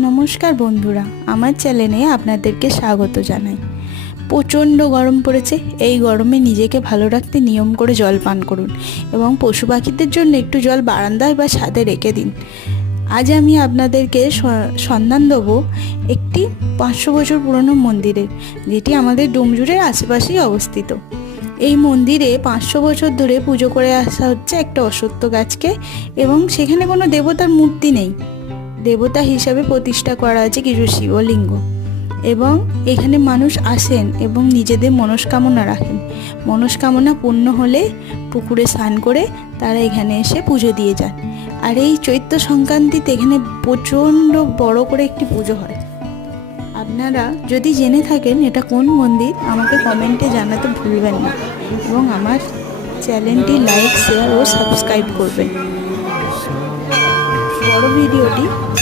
নমস্কার বন্ধুরা, আমার চ্যানেলে আপনাদেরকে স্বাগত জানাই। প্রচণ্ড গরম পড়েছে। এই গরমে নিজেকে ভালো রাখতে নিয়ম করে জল পান করুন এবং পশু পাখিদের জন্য একটু জল বারান্দায় বা ছাদে রেখে দিন। আজ আমি আপনাদেরকে সন্ধান দেবো একটি 500 বছর পুরনো মন্দিরের, যেটি আমাদের ডুমজুরের আশেপাশেই অবস্থিত। এই মন্দিরে 500 বছর ধরে পুজো করে আসা হচ্ছে একটা অশ্বত্থ গাছকে, এবং সেখানে কোনো দেবতার মূর্তি নেই। দেবতা হিসাবে প্রতিষ্ঠা করা আছে কিছু শিবলিঙ্গ, এবং এখানে মানুষ আসেন এবং নিজেদের মনস্কামনা রাখেন। মনস্কামনা পূর্ণ হলে পুকুরে স্নান করে তারা এখানে এসে পুজো দিয়ে যান। আর এই চৈত্র সংক্রান্তিতে এখানে প্রচণ্ড বড় করে একটি পুজো হয়। আপনারা যদি জেনে থাকেন এটা কোন মন্দির, আমাকে কমেন্টে জানাতে ভুলবেন না, এবং আমার চ্যানেলটি লাইক, শেয়ার ও সাবস্ক্রাইব করবেন। বড় ভিডিওটি